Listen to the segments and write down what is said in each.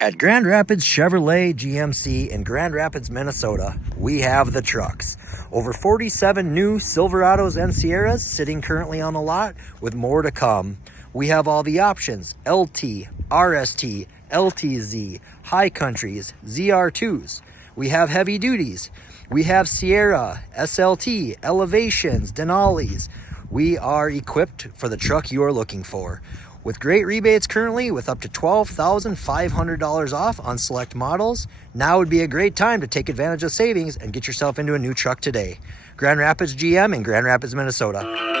At Grand Rapids Chevrolet GMC in Grand Rapids, Minnesota, we have the trucks. Over 47 new Silverados and Sierras sitting currently on the lot with more to come. We have all the options: LT, RST, LTZ, High Countries, ZR2s. We have heavy duties. We have Sierra, SLT, Elevations, Denali's. We are equipped for the truck you are looking for. With great rebates currently, with up to $12,500 off on select models, now would be a great time to take advantage of savings and get yourself into a new truck today. Grand Rapids GM in Grand Rapids, Minnesota.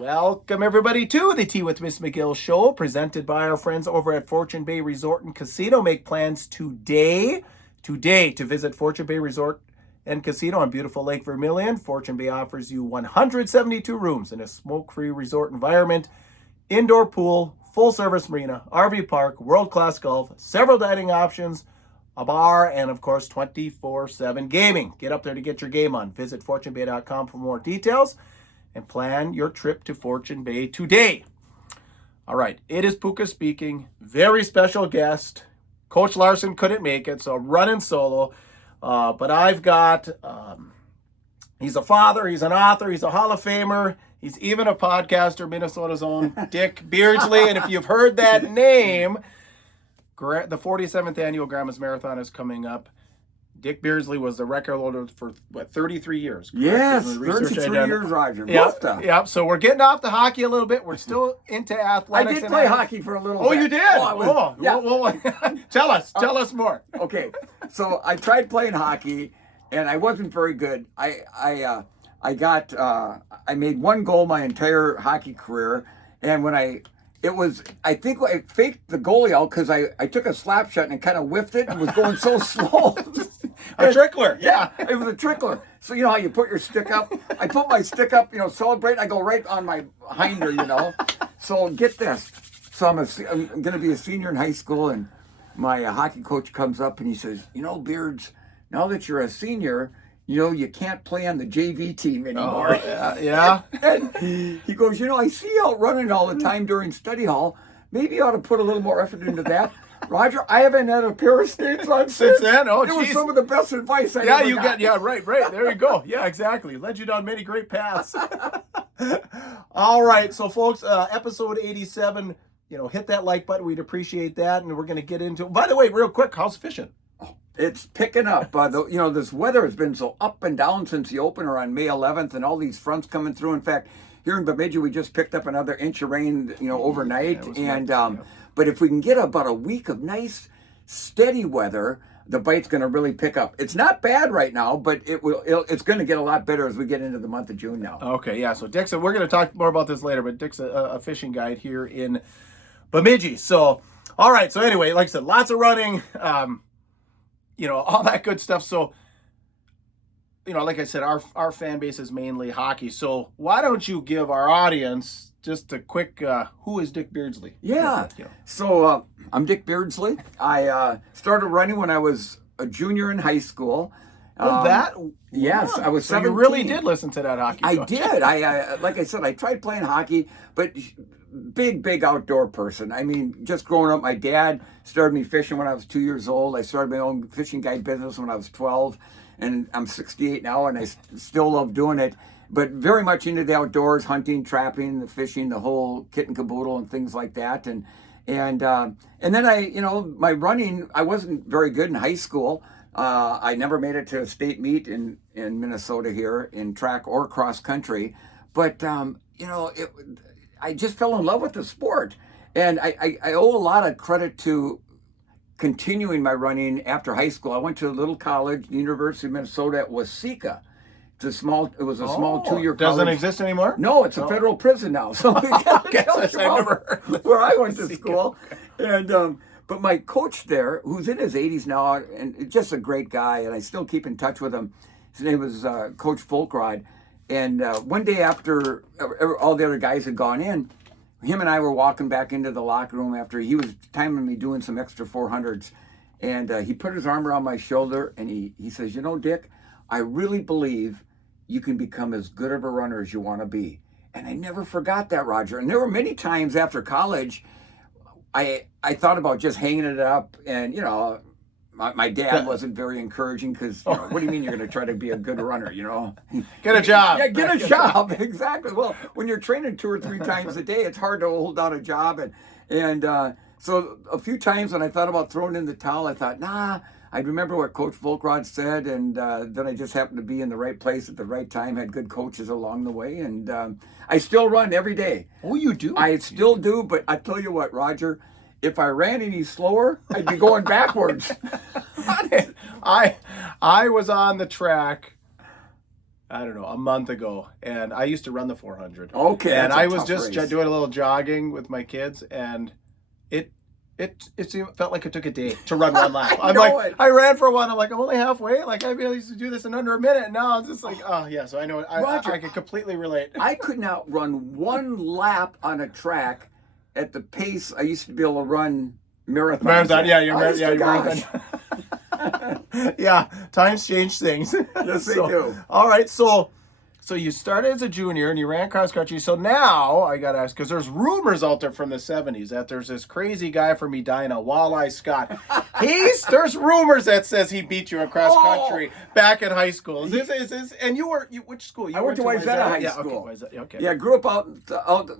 Welcome everybody to the Tea with Ms McGill Show, presented by our friends over at Fortune Bay Resort and Casino. Make plans today to visit Fortune Bay Resort and Casino on beautiful Lake Vermilion. Fortune Bay offers you 172 rooms in a smoke-free resort environment, indoor pool, full-service marina, RV park, world-class golf, several dining options, a bar, and of course 24/7 gaming. Get up there to get your game on. Visit fortunebay.com for more details and plan your trip to Fortune Bay today. All right, it is Puka speaking. Very special guest. Coach Larson couldn't make it, so running solo. But I've got, he's a father, he's an author, he's a Hall of Famer, he's even a podcaster, Minnesota's own Dick Beardsley. And if you've heard that name, the 47th annual Grandma's Marathon is coming up. Dick Beardsley was the record holder for, 33 years? Correct? Yes, 33 years, Roger. Yep. So we're getting off the hockey a little bit. We're still into athletics. I did play hockey for a little bit. Oh, you did? Yeah. Tell us more. Okay, so I tried playing hockey, and I wasn't very good. I made one goal my entire hockey career, and I think I faked the goalie out because I took a slap shot and it kind of whiffed it and was going so slow. A trickler. Yeah, it was a trickler. So you know how you put your stick up? I put my stick up, celebrate. I go right on my hinder, So get this. So I'm going to be a senior in high school, and my hockey coach comes up and he says, Beards, now that you're a senior, you can't play on the JV team anymore. Oh, yeah. And he goes, I see you out running all the time during study hall. Maybe you ought to put a little more effort into that. Roger, I haven't had a pair of skates on since then. Oh, it was some of the best advice I ever got. Right. There you go. Yeah, exactly. Led you down many great paths. All right, so folks, episode 87, hit that like button. We'd appreciate that, and we're going to get into it. By the way, real quick, how's fishing? It's picking up. This weather has been so up and down since the opener on May 11th, and all these fronts coming through. In fact, here in Bemidji, we just picked up another inch of rain, overnight. But if we can get about a week of nice, steady weather, the bite's going to really pick up. It's not bad right now, but it's going to get a lot better as we get into the month of June now. Okay, yeah. So Dick's, we're going to talk more about this later, but Dick's a fishing guide here in Bemidji. So, all right. So anyway, like I said, lots of running. All that good stuff. So, like I said, our fan base is mainly hockey. So why don't you give our audience just a quick, who is Dick Beardsley? Yeah. So I'm Dick Beardsley. I started running when I was a junior in high school. Yes, I was 17. So you really did listen to that hockey coach. I did. Like I said, I tried playing hockey, but big outdoor person. I mean, just growing up, my dad started me fishing when I was 2 years old. I started my own fishing guide business when I was 12, and I'm 68 now, and I still love doing it. But very much into the outdoors, hunting, trapping, the fishing, the whole kit and caboodle, and things like that. And then my running, I wasn't very good in high school. I never made it to a state meet in Minnesota here in track or cross country, but I just fell in love with the sport, and I owe a lot of credit to continuing my running after high school. I went to a little college, the University of Minnesota at Waseca. It was a small 2-year college. Doesn't exist anymore? No, it's a federal prison now. So where I went to school. And but my coach there, who's in his 80s now, and just a great guy, and I still keep in touch with him. His name was Coach Folkrod. And one day after all the other guys had gone in, him and I were walking back into the locker room after he was timing me doing some extra 400s. And he put his arm around my shoulder, and he says, you know, Dick, I really believe you can become as good of a runner as you want to be. And I never forgot that, Roger. And there were many times after college, I thought about just hanging it up. And, you know, my dad wasn't very encouraging because, you know, what do you mean you're going to try to be a good runner, you know? Get a job. Yeah, get a job. Exactly. Well, when you're training 2 or 3 times a day, it's hard to hold down a job. And so a few times when I thought about throwing in the towel, I thought, nah, I remember what Coach Volkrod said, and then I just happened to be in the right place at the right time, had good coaches along the way, and I still run every day. Oh, you do? I still do, but I tell you what, Roger, if I ran any slower, I'd be going backwards. I was on the track, I don't know, a month ago, and I used to run the 400. Okay, and that's a I was tough just race. doing a little jogging with my kids, and it felt like it took a day to run one lap. I ran for one. I'm like, I'm only halfway. Like, I used to do this in under a minute. And now it's just like, oh yeah. So I know. Roger, I can completely relate. I could not run one lap on a track at the pace I used to be able to run marathons. Marathon, yeah, you're Gosh. marathon. Yeah, times change things. Yes, they do. All right, so you started as a junior and you ran cross country. So now I got to ask, because there's rumors out there from the 70s that there's this crazy guy from Edina, Walleye Scott. There's rumors that says he beat you in cross country back in high school. Is this? And you which school? I went to Wayzata High School. Okay. Yeah, grew up out.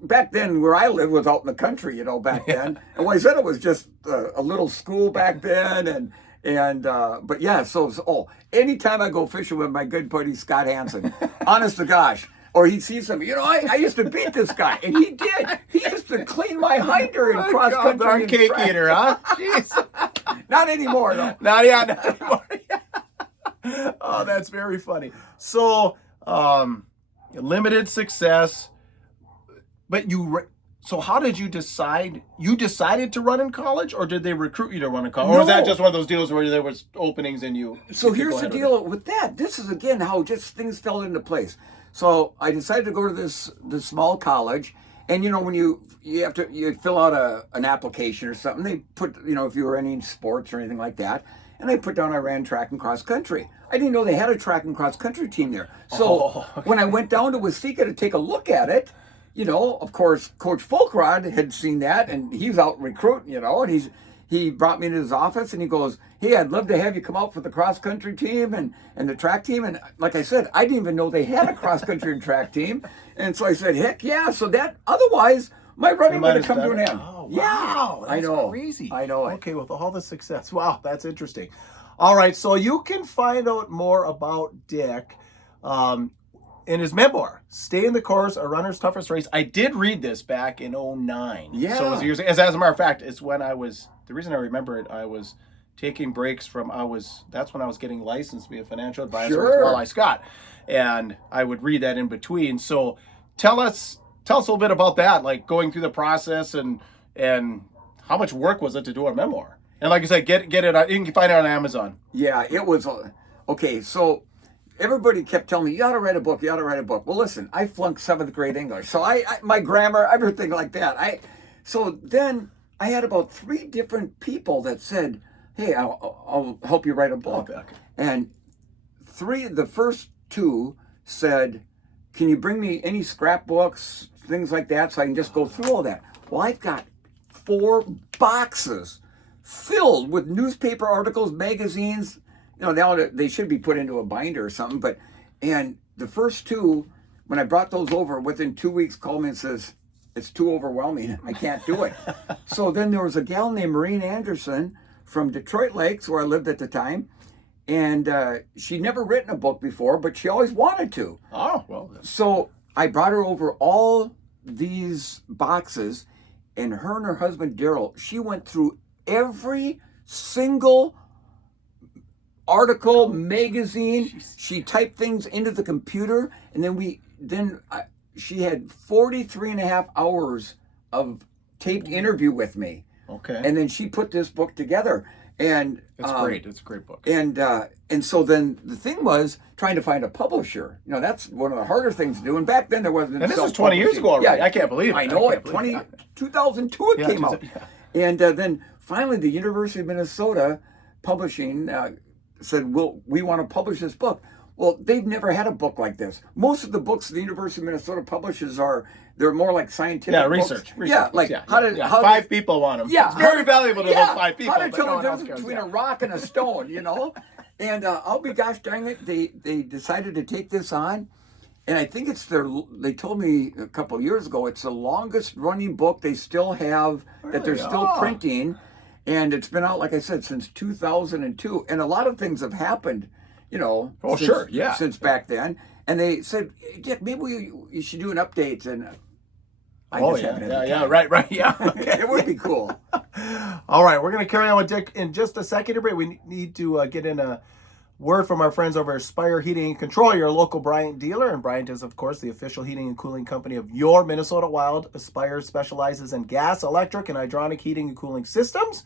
Back then, where I lived was out in the country, you know, back then. And Wayzata was just a little school back then, but yeah, so anytime I go fishing with my good buddy Scott Hansen, honest to gosh, or he sees something, you know, I used to beat this guy, and he did. He used to clean my hinder in cross country. Darn cake eater, huh? Jeez. Not anymore, though. Not anymore. Oh, that's very funny. So, limited success, but so how did you decide? You decided to run in college, or did they recruit you to run in college? No. Or was that just one of those deals where there was openings and you... So here's the deal with that. This is, again, how just things fell into place. So I decided to go to this small college, and, you know, when you fill out an application or something, they put, you know, if you were any sports or anything like that, and I put down I ran track and cross country. I didn't know they had a track and cross country team there. So when I went down to Waseca to take a look at it, you know, of course, Coach Volkrod had seen that, and he's out recruiting, you know, and he brought me into his office, and he goes, hey, I'd love to have you come out for the cross-country team and the track team. And like I said, I didn't even know they had a cross-country and track team. And so I said, heck yeah. So that, otherwise, my running would have come to an end. Oh, yeah, wow. I know. Crazy. I know it. Okay, with all the success. Wow, that's interesting. All right, so you can find out more about Dick in his memoir, Stay in the Course, A Runner's Toughest Race. I did read this back in 2009. Yeah. So it was years, as a matter of fact, it's when the reason I remember it, I was taking breaks that's when I was getting licensed to be a financial advisor with Walleye Scott. And I would read that in between. So tell us a little bit about that, like going through the process and how much work was it to do a memoir? And like I said, get it, you can find it on Amazon. Yeah, it was, okay, so everybody kept telling me, you ought to write a book, Well, listen, I flunked 7th grade English. So I my grammar, everything like that. So then I had about 3 different people that said, hey, I'll help you write a book. Okay. And the first 2 said, can you bring me any scrapbooks, things like that, so I can just go through all that? Well, I've got 4 boxes filled with newspaper articles, magazines. You know, now they should be put into a binder or something. And the first 2, when I brought those over, within 2 weeks, called me and says, it's too overwhelming. I can't do it. So then there was a gal named Maureen Anderson from Detroit Lakes, where I lived at the time. And she'd never written a book before, but she always wanted to. Oh, well. So I brought her over all these boxes, and her husband, Daryl, she went through every single article, magazine. She typed things into the computer, and then she had 43 and a half hours of taped interview with me. Okay. And then she put this book together. And it's great. It's a great book. And so then the thing was trying to find a publisher. You know, that's one of the harder things to do. And back then there wasn't. And this was 20 years ago already. Yeah, I can't believe it. I know it. 2002 it came out. Yeah. And then finally, the University of Minnesota Publishing said, we want to publish this book. Well, they've never had a book like this. Most of the books the University of Minnesota publishes they're more like scientific books. Research Yeah, books, like yeah, how yeah, to yeah. how 5 people want them. Yeah, It's very valuable to those 5 people. How to but tell no the one else difference cares, between yeah. a rock and a stone, you know? And I'll be gosh dang it, they decided to take this on. And I think they told me a couple of years ago, it's the longest running book they still have, that they're still printing. And it's been out, like I said, since 2002. And a lot of things have happened, you know, since back then. And they said, hey, Dick, maybe you should do an update. And I just haven't had the time. Right, yeah. Okay. It would be cool. All right, we're going to carry on with Dick in just a second. We need to get in a word from our friends over at Aspire Heating and Control, your local Bryant dealer. And Bryant is, of course, the official heating and cooling company of your Minnesota Wild. Aspire specializes in gas, electric, and hydronic heating and cooling systems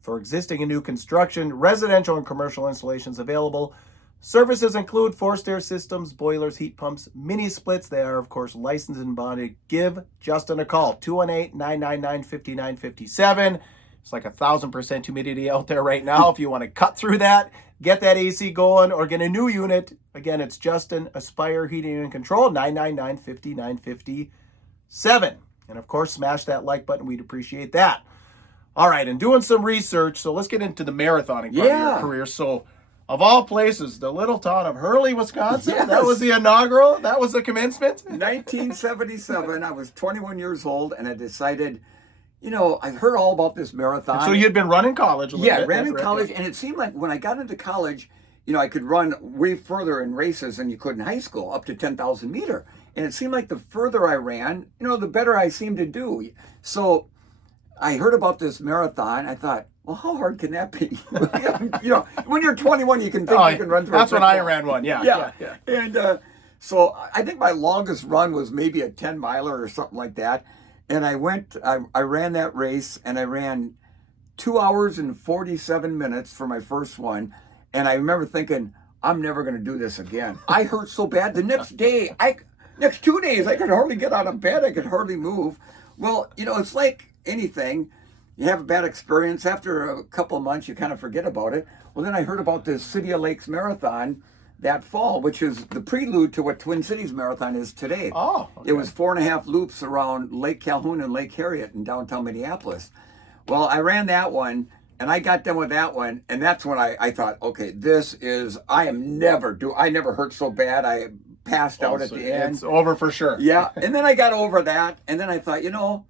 for existing and new construction, residential and commercial installations available. Services include forced air systems, boilers, heat pumps, mini splits. They are, of course, licensed and bonded. Give Justin a call, 218-999-5957. It's like 1,000% humidity out there right now. If you want to cut through that, get that AC going, or get a new unit, again, it's Justin, Aspire Heating and Control, 999-5957. And, of course, smash that like button. We'd appreciate that. All right, and doing some research, so let's get into the marathoning part of your career. So, of all places, the little town of Hurley, Wisconsin, that was the inaugural, that was the commencement? 1977, I was 21 years old, and I decided, you know, I heard all about this marathon. And so you'd been running college a little bit. Yeah, ran in college, and it seemed like when I got into college, you know, I could run way further in races than you could in high school, up to 10,000 meter. And it seemed like the further I ran, you know, the better I seemed to do. So I heard about this marathon. I thought, well, how hard can that be? You know, when you're 21, you can think you can run through. That's when I ran one. Yeah. And so I think my longest run was maybe a 10 miler or something like that. And I ran that race, and I ran 2 hours and 47 minutes for my first one. And I remember thinking, I'm never going to do this again. I hurt so bad. The next 2 days, I could hardly get out of bed. I could hardly move. Well, you know, it's like anything. You have a bad experience. After a couple of months, you kind of forget about it. Well, then I heard about the City of Lakes Marathon that fall, which is the prelude to what Twin Cities Marathon is today. Oh, okay. It was 4.5 loops around Lake Calhoun and Lake Harriet in downtown Minneapolis. Well, I ran that one, and I got done with that one, and that's when I thought, okay, I never hurt so bad. I passed out at the end. It's over for sure. Yeah, and then I got over that, and then I thought, you know,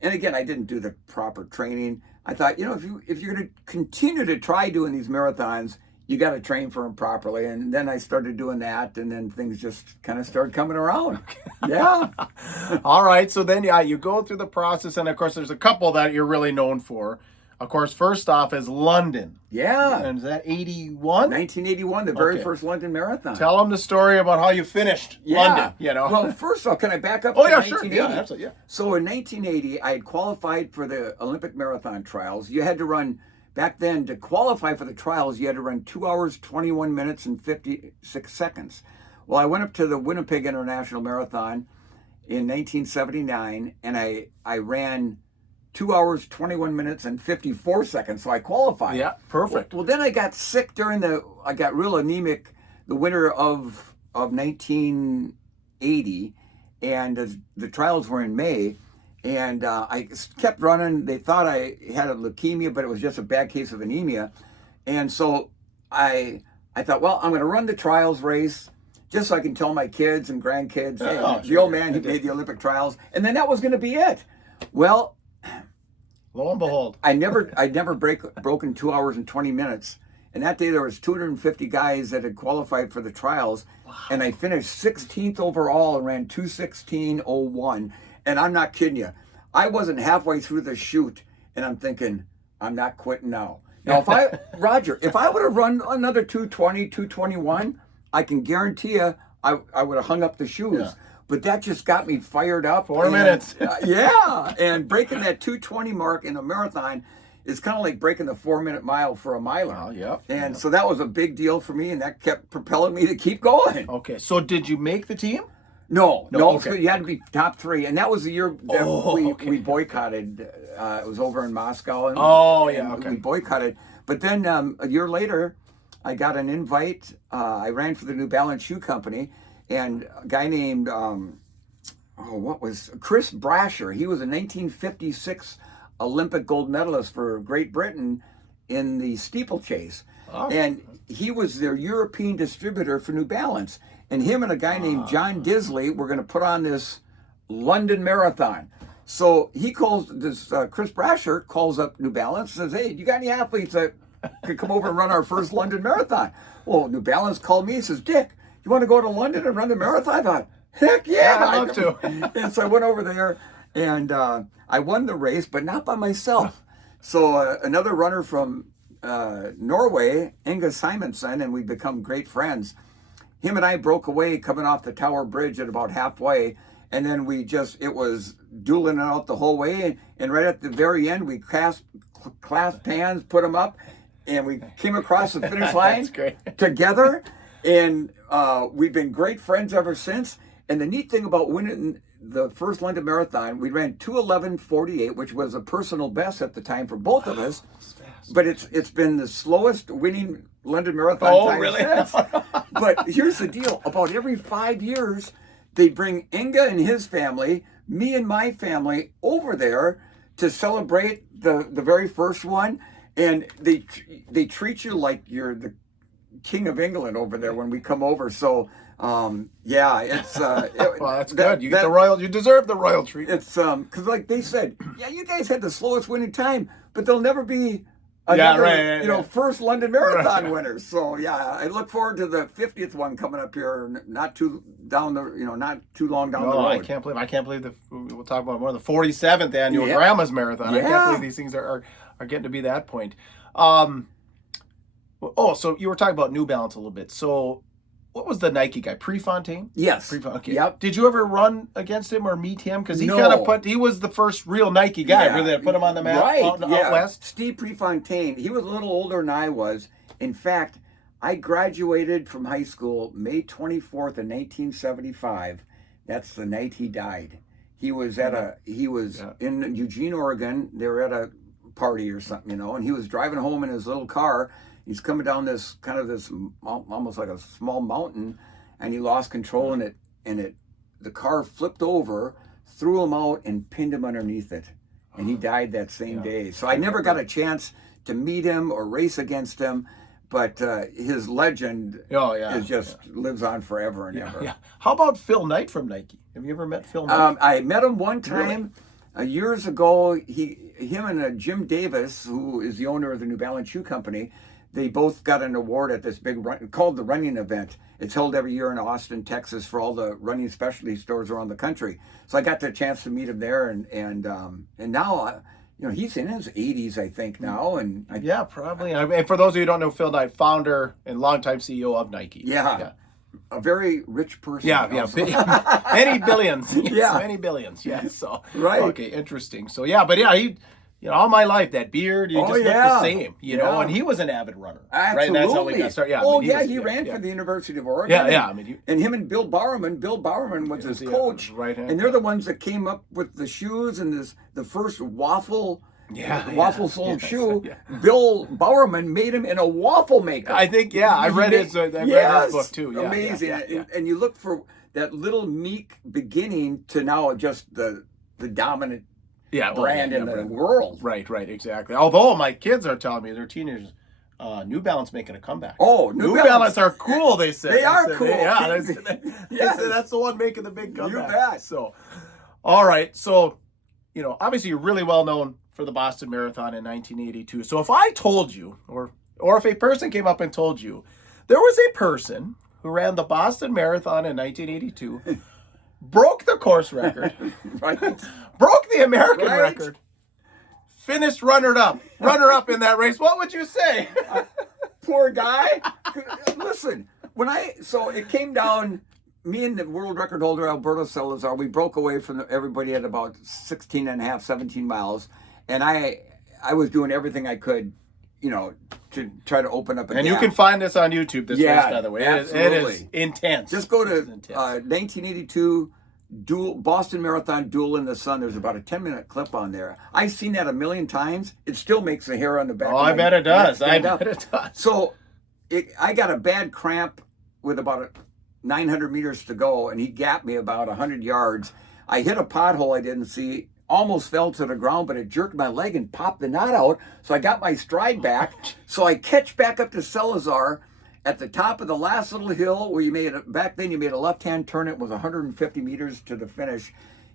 and again, I didn't do the proper training. I thought, you know, if you're going to continue to try doing these marathons, you got to train for them properly. And then I started doing that, and then things just kind of started coming around. Yeah. All right. So then, you go through the process, and of course, there's a couple that you're really known for. Of course, first off is London. Yeah. And is that 81? 1981, the very first London Marathon. Tell them the story about how you finished London, you know. Well, first off, can I back up to 1980? Sure. Yeah, absolutely, yeah. So in 1980, I had qualified for the Olympic Marathon trials. You had to run, back then, to qualify for the trials, you had to run 2 hours, 21 minutes, and 56 seconds. Well, I went up to the Winnipeg International Marathon in 1979, and I ran 2 hours, 21 minutes, and 54 seconds, so I qualified. Yeah, perfect. Well, then I got sick I got real anemic the winter of 1980, and the trials were in May, and I kept running. They thought I had a leukemia, but it was just a bad case of anemia. And so I thought, well, I'm going to run the trials race just so I can tell my kids and grandkids, hey, the old man who made the Olympic trials, and then that was going to be it. Well, lo and behold, I'd never broken 2 hours and 20 minutes. And that day there was 250 guys that had qualified for the trials. Wow. And I finished 16th overall and ran 2:16:01. And I'm not kidding you. I wasn't halfway through the chute, and I'm thinking, I'm not quitting now. Now, if I would have run another 2:20, 2:21, I can guarantee you I would have hung up the shoes. Yeah. But that just got me fired up. 4 minutes. Yeah. And breaking that 2:20 mark in a marathon is kind of like breaking the 4-minute mile for a miler. Oh, yep. And so that was a big deal for me, and that kept propelling me to keep going. Okay. So did you make the team? No, So you had to be top 3, and that was the year that we boycotted. It was over in Moscow, and we boycotted. But then a year later, I got an invite. I ran for the New Balance shoe company, and a guy named Chris Brasher. He was a 1956 Olympic gold medalist for Great Britain in the steeplechase, and he was their European distributor for New Balance. And him and a guy named John Disley were going to put on this London Marathon. So he calls this Chris Brasher calls up New Balance and says, "Hey, you got any athletes that could come over and run our first London Marathon?" Well, New Balance called me and says, "Dick, you want to go to London and run the marathon?" I thought, heck yeah, I'd love to. And so I went over there, and I won the race, but not by myself. So another runner from Norway, Inga Simonsen, and we become great friends. Him and I broke away coming off the Tower Bridge at about halfway, and then it was dueling it out the whole way, and right at the very end, we clasped hands, put them up, and we came across the finish line together, and we've been great friends ever since. And the neat thing about winning the first London Marathon, we ran 2:11:48, which was a personal best at the time for both of us. But it's been the slowest winning London Marathon time since. But here's the deal: about every 5 years, they bring Inga and his family, me and my family, over there to celebrate the very first one, and they treat you like you're the King of England over there when we come over. So it's well, that's good. You get the royal. You deserve the royal treatment. It's because like they said, you guys had the slowest winning time, but there'll never be another first London Marathon winner. So I look forward to the 50th one coming up here, not too long down the road. I can't believe we'll talk about more. The 47th annual Grandma's Marathon. I can't believe these things are getting to be that point. So you were talking about New Balance a little bit. So what was the Nike guy? Prefontaine? Yes. Okay. Yep. Did you ever run against him or meet him? Because he was the first real Nike guy, really, that put him on the map out west. Steve Prefontaine. He was a little older than I was. In fact, I graduated from high school May 24th of 1975. That's the night he died. He was in Eugene, Oregon. They were at a party or something, and he was driving home in his little car. He's coming down this almost like a small mountain, and he lost control, and the car flipped over, threw him out, and pinned him underneath it, and he died that same day. So I never got a chance to meet him or race against him, but his legend lives on forever and ever. Yeah. How about Phil Knight from Nike? Have you ever met Phil Knight? I met him one time. Years ago. Him and Jim Davis, who is the owner of the New Balance shoe company, they both got an award at this big run called the Running Event. It's held every year in Austin, Texas, for all the running specialty stores around the country. So I got the chance to meet him there, and now he's in his 80s, I think now, probably. And for those of you who don't know, Phil Knight, founder and longtime CEO of Nike. Yeah. A very rich person. Many billions. Many billions. Yeah. So right. Okay, interesting. So he, all my life that beard, you just look the same. And he was an avid runner. Absolutely. Right? And that's how we got started. He ran for the University of Oregon. And him and Bill Bowerman. Bill Bowerman was his coach, and they're the ones that came up with the shoes and the first waffle. Waffle-soled shoe. Bill Bowerman made him in a waffle maker. I think, I read his book too. Amazing. And you look for that little meek beginning to now just the dominant brand in the world. Right, exactly. Although my kids are telling me, they're teenagers, New Balance making a comeback. Oh, New Balance are cool, they say. They are cool. They say that's the one making the big comeback. You bet. So, all right. So, obviously you're really well known for the Boston Marathon in 1982. So if I told you, or if a person came up and told you, there was a person who ran the Boston Marathon in 1982, broke the course record, broke the American record, finished runner-up in that race, what would you say? Poor guy. Listen, so it came down, me and the world record holder, Alberto Salazar, we broke away from everybody at about 17 miles. And I was doing everything I could, to try to open up a And gap. you can find this on YouTube, this race, by the way. It absolutely. is intense. Just go to It is intense. 1982 Boston Marathon Duel in the Sun. There's about a 10-minute clip on there. I've seen that a million times. It still makes the hair on the back. Oh, I bet it does. I bet it does. So I got a bad cramp with about 900 meters to go, and he gapped me about 100 yards. I hit a pothole I didn't see, almost fell to the ground, but it jerked my leg and popped the knot out. So I got my stride back. So I catch back up to Salazar at the top of the last little hill where you made a left-hand turn. It was 150 meters to the finish,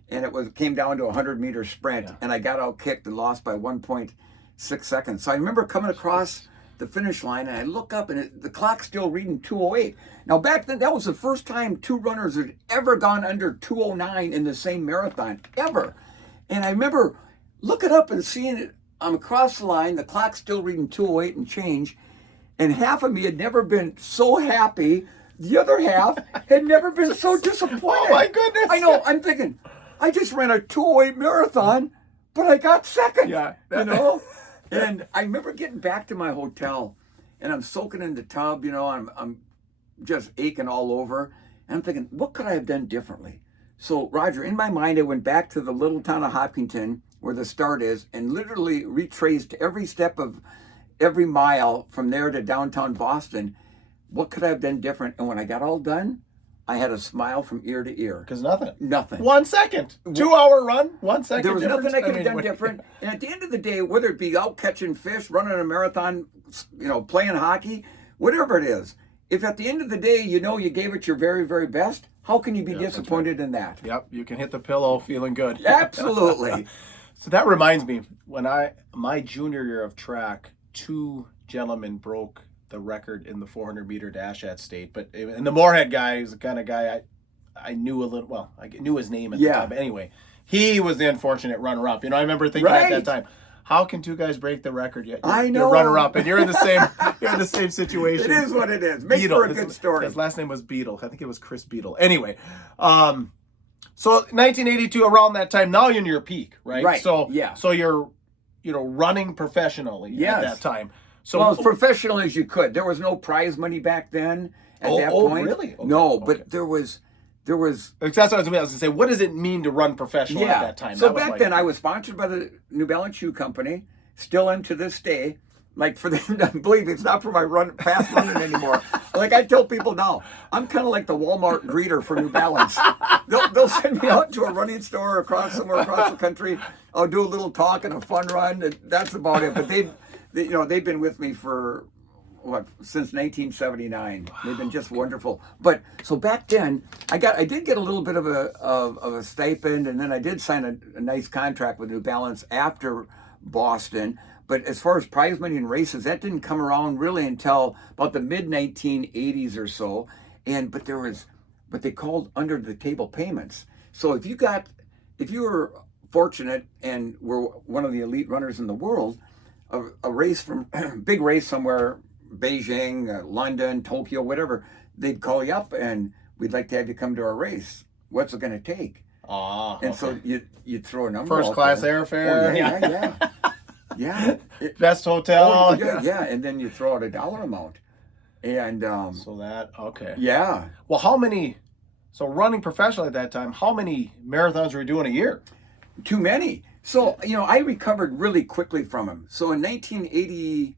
and it came down to a 100-meter sprint. Yeah. And I got out kicked and lost by 1.6 seconds. So I remember coming across the finish line, and I look up, and the clock's still reading 2:08. Now back then, that was the first time two runners had ever gone under 2:09 in the same marathon ever. And I remember looking up and seeing it. I'm across the line, the clock's still reading 2:08 and change, and half of me had never been so happy. The other half had never been so disappointed. Oh my goodness! I know. I'm thinking, I just ran a 2:08 marathon, but I got second. Yeah, you know. And I remember getting back to my hotel, and I'm soaking in the tub. You know, I'm just aching all over, and I'm thinking, what could I have done differently? So, Roger, in my mind, I went back to the little town of Hopkinton, where the start is, and literally retraced every step of every mile from there to downtown Boston. What could I have done different? And when I got all done, I had a smile from ear to ear. Because nothing. Nothing. 1 second. 2-hour run, 1 second. There was difference. nothing I could have done different. And at the end of the day, whether it be out catching fish, running a marathon, you know, playing hockey, whatever it is, if at the end of the day, you know, you gave it your very, very best, how can you be disappointed in that? Yep, you can hit the pillow feeling good. Absolutely. So that reminds me, when my junior year of track, two gentlemen broke the record in the 400-meter dash at state. And the Moorhead guy is the kind of guy I knew a little. Well, I knew his name at the time. But anyway, he was the unfortunate runner-up. You know, I remember thinking at that time, how can two guys break the record yet? I know. You're runner-up, and you're in the same situation. It is what it is. Makes for a good story. His last name was Beadle. I think it was Chris Beadle. Anyway, so 1982, around that time, now you're in your peak, right? Right. So yeah. So you're, running professionally at that time. So as professional as you could. There was no prize money back then at that point. Really? Okay. No, but there was. That's what I was going to say. What does it mean to run professional at that time? So back then, I was sponsored by the New Balance Shoe Company, still in to this day. Like, for them to believe it's not for my fast running anymore. Like, I tell people now, I'm kind of like the Walmart greeter for New Balance. They'll send me out to a running store somewhere across the country. I'll do a little talk and a fun run, and that's about it. But they've been with me for since 1979. They've been just wonderful. But so back then, I did get a little bit of a stipend, and then I did sign a nice contract with New Balance after Boston. But as far as prize money and races, that didn't come around really until about the mid 1980s or so. But there was what they called under the table payments. So if you were fortunate and were one of the elite runners in the world, a race from big race somewhere, Beijing, London, Tokyo, whatever, they'd call you up and we'd like to have you come to our race. What's it going to take? So you'd throw a number. First class airfare. Oh, yeah. Yeah. Best hotel. Yeah. And then you throw out a dollar amount. And okay. Yeah. Well, so running professionally at that time, how many marathons were you doing a year? Too many. So, I recovered really quickly from him. So in 1980,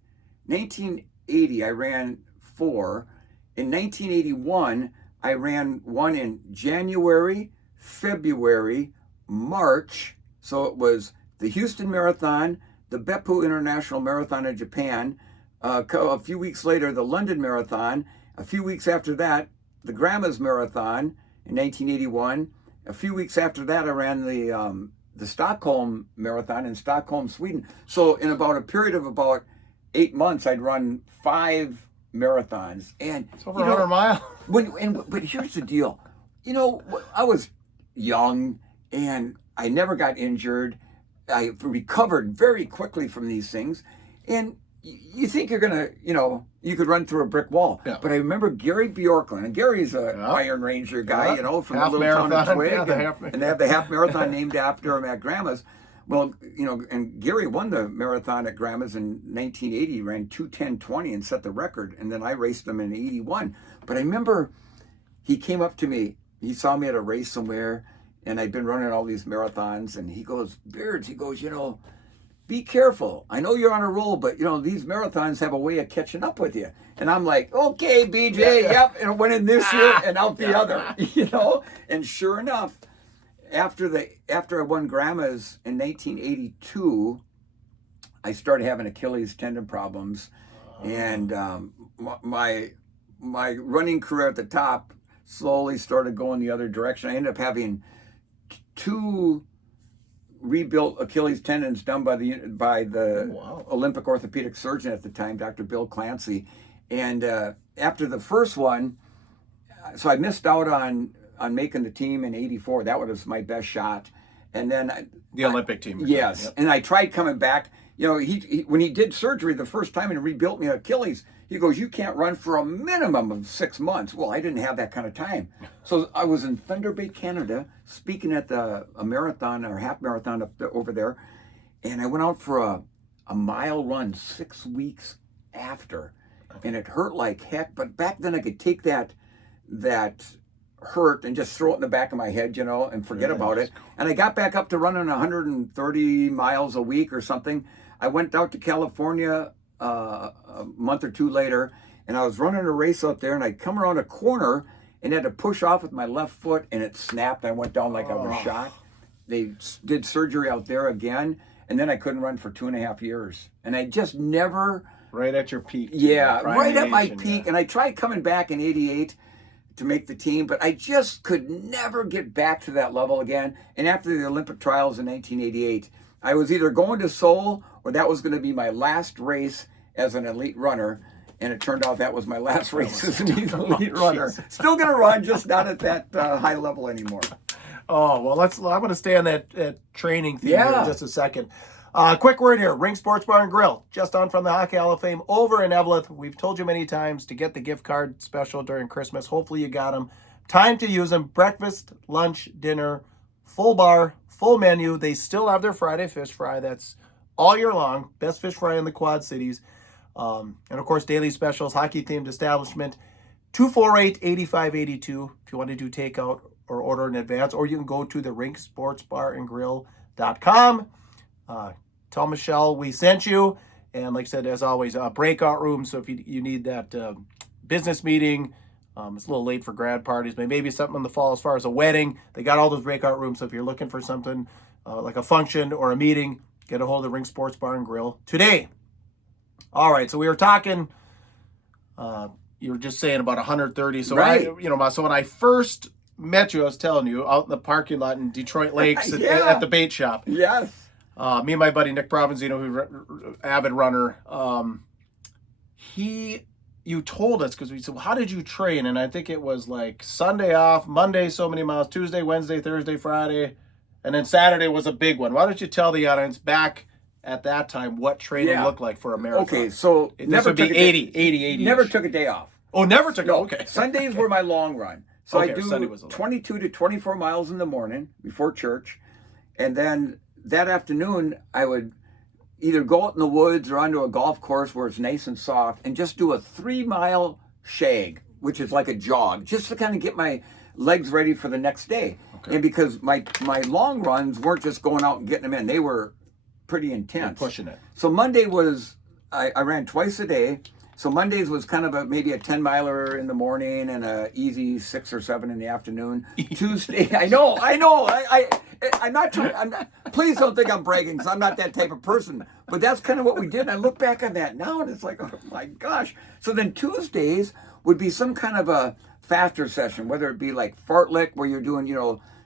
I ran 4. In 1981, I ran 1 in January, February, March. So it was the Houston Marathon, the Beppu International Marathon in Japan. A few weeks later, the London Marathon. A few weeks after that, the Grandma's Marathon in 1981. A few weeks after that, I ran the Stockholm Marathon in Stockholm, Sweden. So in about a period of about 8 months, I'd run 5 marathons. And it's over 100 miles. But here's the deal. I was young and I never got injured. I recovered very quickly from these things. And you think you're going to, you could run through a brick wall. Yeah. But I remember Gary Bjorklund, and Gary's an Iron Ranger guy, from half the little town of Twig. And and they have the half marathon named after him at Grandma's. Well, and Gary won the marathon at Grandma's in 1980, ran 2:10:20 and set the record. And then I raced him in 81. But I remember he came up to me. He saw me at a race somewhere, and I'd been running all these marathons. And he goes, Beards, he goes, be careful. I know you're on a roll, but these marathons have a way of catching up with you. And I'm like, okay, BJ, yep. And I went in this year and out the other, And sure enough, after I won Grandma's in 1982, I started having Achilles tendon problems, and my running career at the top slowly started going the other direction. I ended up having 2 rebuilt Achilles tendons done by the Olympic orthopedic surgeon at the time, Dr. Bill Clancy. And after the first one, so I missed out on making the team in 84. That was my best shot. And then the Olympic team. Yes. Yep. And I tried coming back. He when he did surgery the first time and rebuilt me Achilles, he goes, you can't run for a minimum of 6 months. Well, I didn't have that kind of time. So I was in Thunder Bay, Canada, speaking at a marathon or half marathon over there. And I went out for a mile run 6 weeks after. And it hurt like heck. But back then I could take that hurt and just throw it in the back of my head, and forget about it. And I got back up to running 130 miles a week or something. I went out to California a month or 2 later, and I was running a race out there, and I come around a corner and had to push off with my left foot, and it snapped. I went down like I was shot. They did surgery out there again, and then I couldn't run for 2.5 years. And I just never... Right at your peak. Yeah, right at my peak. Yeah. And I tried coming back in 88 to make the team, but I just could never get back to that level again. And after the Olympic trials in 1988, I was either going to Seoul or that was going to be my last race as an elite runner. And it turned out that was my last race as an elite runner. Still going to run, just not at that high level anymore. Oh, well, I'm going to stay on that training theme here in just a second. Quick word here. Ring Sports Bar and Grill, just on from the Hockey Hall of Fame over in Eveleth. We've told you many times to get the gift card special during Christmas. Hopefully you got them. Time to use them. Breakfast, lunch, dinner, full bar, full menu. They still have their Friday fish fry. That's all year long. Best fish fry in the Quad Cities. And of course, daily specials, hockey-themed establishment. 248-8582 if you want to do takeout or order in advance. Or you can go to the rinksportsbarandgrill.com. Tell Michelle we sent you, and like I said, as always, breakout room. So if you need that business meeting, it's a little late for grad parties, but maybe something in the fall as far as a wedding. They got all those breakout rooms. So if you're looking for something like a function or a meeting, get a hold of the Ring Sports Bar and Grill today. All right, so we were talking. You were just saying about 130. So right. So when I first met you, I was telling you out in the parking lot in Detroit Lakes at the bait shop. Yes. Me and my buddy Nick Provenzino, who's avid runner, you told us, because we said, well, how did you train? And I think it was like Sunday off, Monday so many miles, Tuesday, Wednesday, Thursday, Friday, and then Saturday was a big one. Why don't you tell the audience back at that time what training looked like for a marathon? Okay, so this would be 80. Never took a day off. Oh, never took no. Okay. Sundays were my long run. So okay, I do 22 to 24 miles in the morning before church, and then that afternoon, I would either go out in the woods or onto a golf course where it's nice and soft and just do a 3-mile shag, which is like a jog, just to kind of get my legs ready for the next day. Okay. And because my long runs weren't just going out and getting them in, they were pretty intense. You're pushing it. So Monday was, I ran twice a day. So Mondays was kind of maybe a 10-miler in the morning and a easy 6 or 7 in the afternoon. Tuesday, I know. I'm not trying. Please don't think I'm bragging, because I'm not that type of person. But that's kind of what we did. And I look back on that now, and it's like, oh my gosh. So then Tuesdays would be some kind of a faster session, whether it be like fartlek, where you're doing,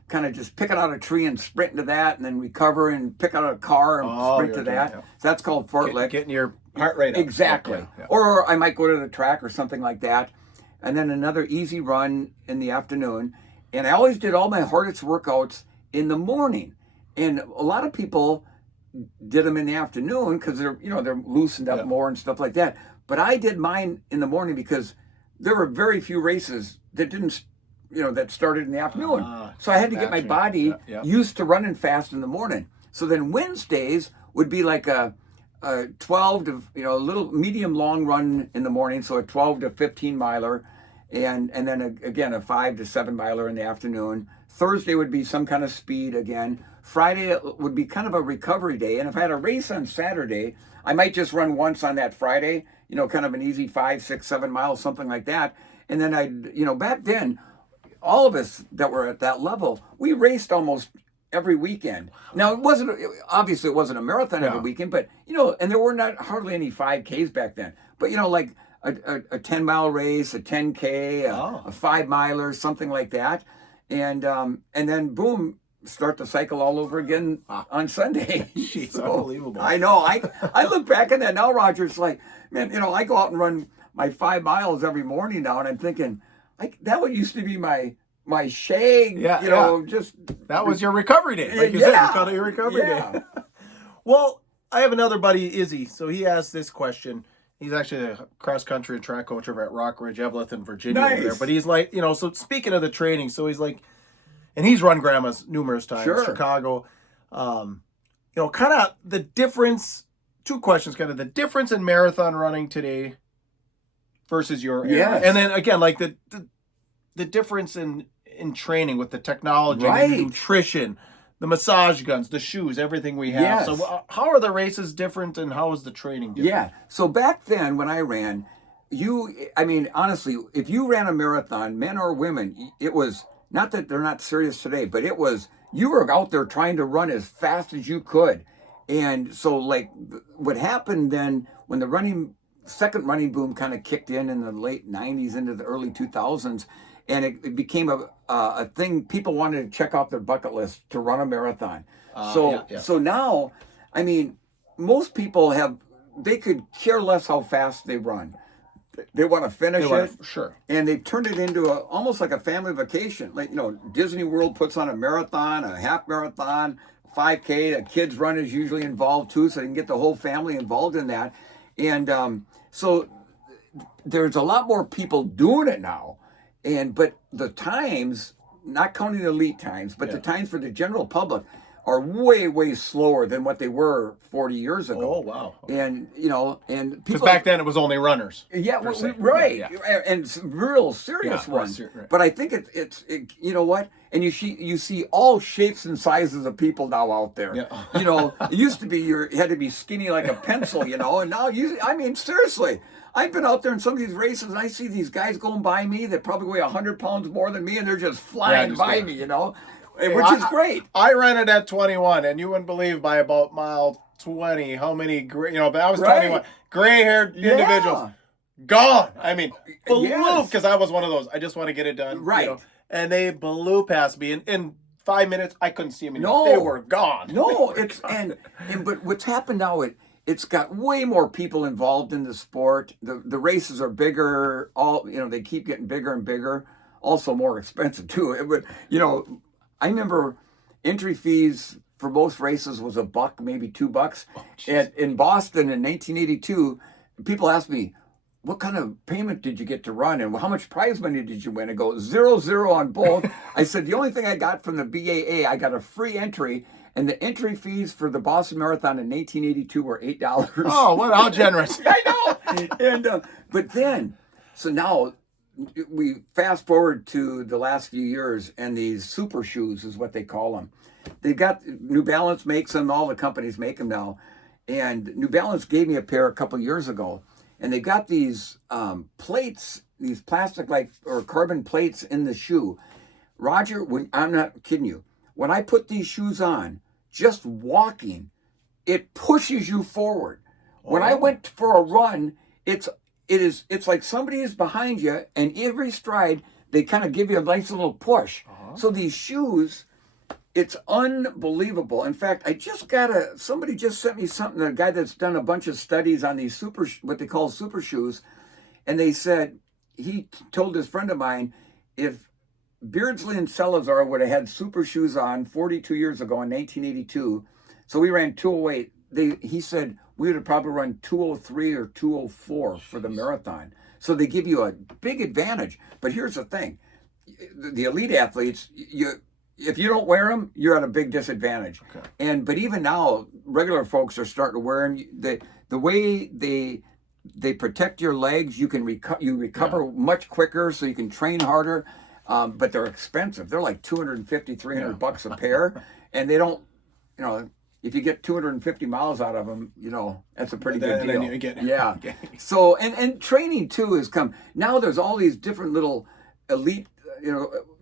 kind of just picking out a tree and sprinting to that, and then recover and pick out a car and sprint to that. So that's called fartlek. Getting your heart rate up. Exactly. Yeah. Or I might go to the track or something like that. And then another easy run in the afternoon. And I always did all my hardest workouts in the morning. And a lot of people did them in the afternoon because they're loosened up more and stuff like that. But I did mine in the morning because there were very few races that didn't, that started in the afternoon. So I had to get my body used to running fast in the morning. So then Wednesdays would be like a 12 to, a little medium long run in the morning, so a 12 to 15 miler, and then again a 5 to 7 miler in the afternoon. Thursday would be some kind of speed again. Friday would be kind of a recovery day, and if I had a race on Saturday, I might just run once on that Friday, kind of an easy 5, 6, 7 miles, something like that. And then back then, all of us that were at that level, we raced almost every weekend. Now it wasn't a marathon every weekend, but and there were not hardly any 5Ks back then. But like a 10-mile race, a 10K, a 5-miler, something like that, and then boom, start the cycle all over again on Sunday. Jeez, So, unbelievable. I know. I look back at that now, Roger. It's like, man, I go out and run my 5 miles every morning now, and I'm thinking, that would used to be my shag. Just that was your recovery day. Like you said, you called it your recovery day. Well, I have another buddy, Izzy. So he asked this question. He's actually a cross-country and track coach over at Rock Ridge, Evelyn, in Virginia over there. But he's like, so speaking of the training, so he's like, and he's run grandmas numerous times, Chicago. Kind of the difference, 2 questions, kind of the difference in marathon running today versus your era. Yes. And then again, like the difference in training with the technology, the nutrition, the massage guns, the shoes, everything we have. Yes. So how are the races different and how is the training different? Yeah. So back then when I ran, honestly, if you ran a marathon, men or women, it was not that they're not serious today, but it was, you were out there trying to run as fast as you could. And so like what happened then when the second running boom kind of kicked in the late 90s into the early 2000s, and it became a thing people wanted to check off their bucket list to run a marathon. So now, most people they could care less how fast they run. They want to finish it. Sure. And they turned it into almost like a family vacation. Like, Disney World puts on a marathon, a half marathon, 5K. The kids run is usually involved too, so they can get the whole family involved in that. And so there's a lot more people doing it now. But the times, not counting the elite times, but the times for the general public are way, way slower than what they were 40 years ago. Oh, wow. And, and because back then it was only runners. Yeah, right. Yeah. And real serious ones. Right. But I think it's you know what? And you see all shapes and sizes of people now out there. Yeah. It used to be you had to be skinny like a pencil, and now seriously. I've been out there in some of these races, and I see these guys going by me that probably weigh 100 pounds more than me, and they're just flying by me, which is great. I ran it at 21, and you wouldn't believe by about mile 20 how many, but I was 21, gray-haired individuals gone. Blew, because I was one of those. I just want to get it done. Right. And they blew past me. In 5 minutes, I couldn't see them anymore. No. They were gone. No, but what's happened now, it's got way more people involved in the sport. The races are bigger. They keep getting bigger and bigger. Also more expensive too. I remember entry fees for most races was $1, maybe $2. In Boston in 1982, people asked me, "What kind of payment did you get to run, and how much prize money did you win?" I go 0-0 on both. I said the only thing I got from the BAA, I got a free entry. And the entry fees for the Boston Marathon in 1982 were $8. Oh, how generous. I know. And but then, so now we fast forward to the last few years, and these super shoes is what they call them. They've got, New Balance makes them, all the companies make them now. And New Balance gave me a pair a couple years ago, and they got these plates, these plastic or carbon plates in the shoe. Roger, I'm not kidding you. When I put these shoes on, just walking, it pushes you forward. When I went for a run, it's like somebody is behind you, and every stride they kind of give you a nice little push. So these shoes, it's unbelievable. In fact, somebody just sent me something, a guy that's done a bunch of studies on these what they call super shoes, and they said, he told this friend of mine, if Beardsley and Salazar would have had super shoes on 42 years ago in 1982. So we ran 2:08. He said we would have probably run 2:03 or 2:04 for the marathon. So they give you a big advantage. But here's the thing: the elite athletes, if you don't wear them, you're at a big disadvantage. Okay. But even now, regular folks are starting to wear them. The way they protect your legs, you can recover much quicker, so you can train harder. But they're expensive. They're like $250, $300 a pair, and they don't, if you get 250 miles out of them, that's a pretty good deal. Then you get, yeah. So, and training too has come. Now there's all these different little elite,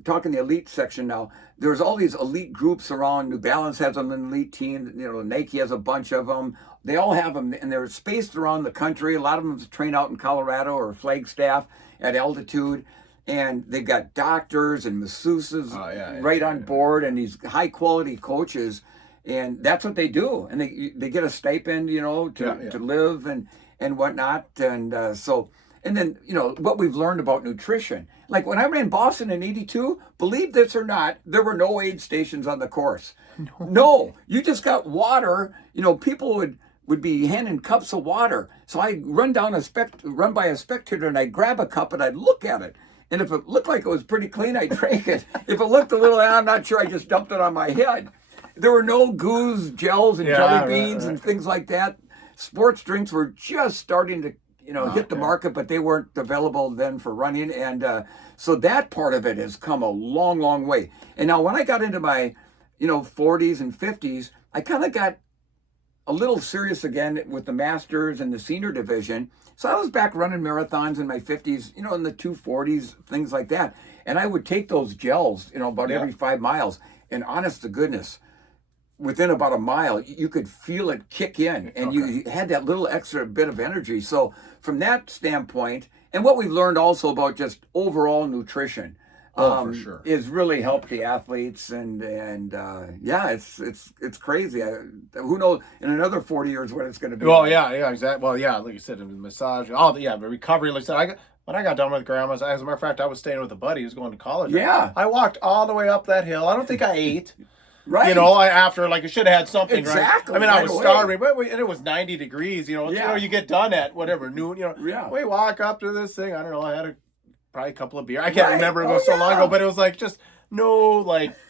talking the elite section now, there's all these elite groups around. New Balance has an elite team. Nike has a bunch of them. They all have them, and they're spaced around the country. A lot of them train out in Colorado or Flagstaff at altitude. And they've got doctors and masseuses right on board, and these high-quality coaches. And that's what they do. And they get a stipend, to live and whatnot. And and then, what we've learned about nutrition. Like when I ran Boston in 82, believe this or not, there were no aid stations on the course. No, you just got water. People would be handing cups of water. So I'd run by a spectator, and I'd grab a cup and I'd look at it. And if it looked like it was pretty clean, I'd drink it. If it looked a little, I'm not sure, I just dumped it on my head. There were no goos, gels, and jelly beans and things like that. Sports drinks were just starting to hit the market, but they weren't available then for running. And so that part of it has come a long, long way. And now when I got into my, 40s and 50s, I kind of got a little serious again with the Masters and the senior division. So I was back running marathons in my 50s, in the 240s, things like that. And I would take those gels, about every 5 miles. And honest to goodness, within about a mile, you could feel it kick in, and you had that little extra bit of energy. So from that standpoint, and what we've learned also about just overall nutrition, for sure, is really helped the athletes, and it's crazy. Who knows in another 40 years what it's going to be? Well, exactly. Well, like you said, massage, the recovery. Like I said, when I got done with grandma's, as a matter of fact, I was staying with a buddy who was going to college. Yeah, I walked all the way up that hill. I don't think I ate. Right. After, I should have had something, exactly. Right? I mean, I was starving, and it was 90 degrees, you get done at whatever, noon, we walk up to this thing. I don't know, I had probably a couple of beers. I can't remember, it was so long ago, but it was just no,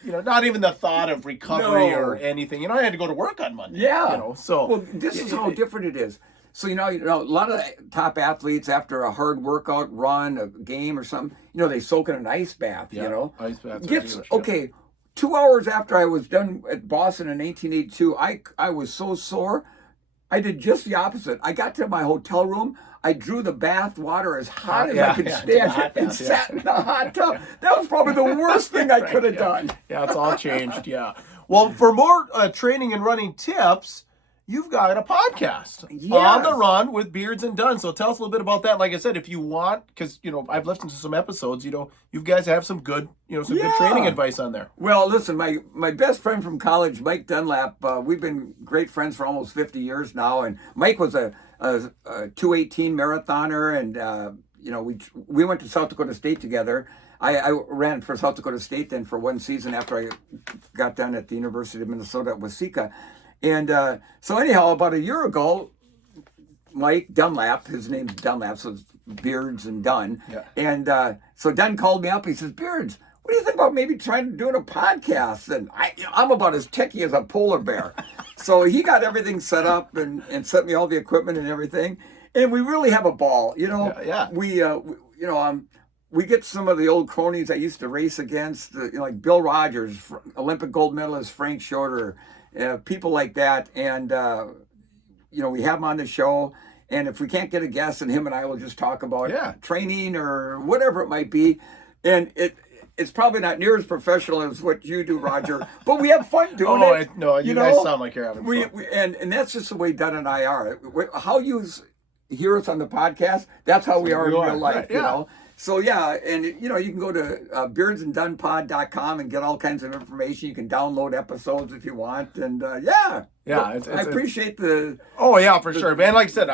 not even the thought of recovery or anything. I had to go to work on Monday. Yeah. So. Well, this is how different it is. So, a lot of top athletes, after a hard workout, run, a game or something, they soak in an ice bath, Ice baths. Okay. 2 hours after I was done at Boston in 1982, I was so sore. I did just the opposite. I got to my hotel room. I drew the bath water as hot as I could stand and sat in the hot tub. That was probably the worst thing I could have done. Yeah, it's all changed. Yeah. Well, for more training and running tips, you've got a podcast, On the Run with Beards and Dunn. So tell us a little bit about that. Like I said, if you want, because, I've listened to some episodes, you guys have some good, good training advice on there. Well, listen, my best friend from college, Mike Dunlap, we've been great friends for almost 50 years now. And Mike was a 218 marathoner, and, we went to South Dakota State together. I ran for South Dakota State then for one season after I got done at the University of Minnesota at Waseca. And so anyhow, about a year ago, Mike Dunlap, his name's Dunlap, so it's Beards and Dunn. Yeah. And so Dunn called me up. He says, Beards, what do you think about maybe doing a podcast? And I'm about as techie as a polar bear. So he got everything set up and sent me all the equipment and everything. And we really have a ball. We get some of the old cronies I used to race against, like Bill Rogers, Olympic gold medalist Frank Shorter, people like that, and we have them on the show. And if we can't get a guest, then him and I will just talk about training or whatever it might be. And it's probably not near as professional as what you do, Roger, but we have fun doing it. No, you guys sound like you're having fun. And that's just the way Dunn and I are. How you hear us on the podcast, that's how we are in real life, right, So, and, you can go to beardsanddunpod.com and get all kinds of information. You can download episodes if you want. And, I appreciate the... Oh, yeah, for sure. Man, like I said,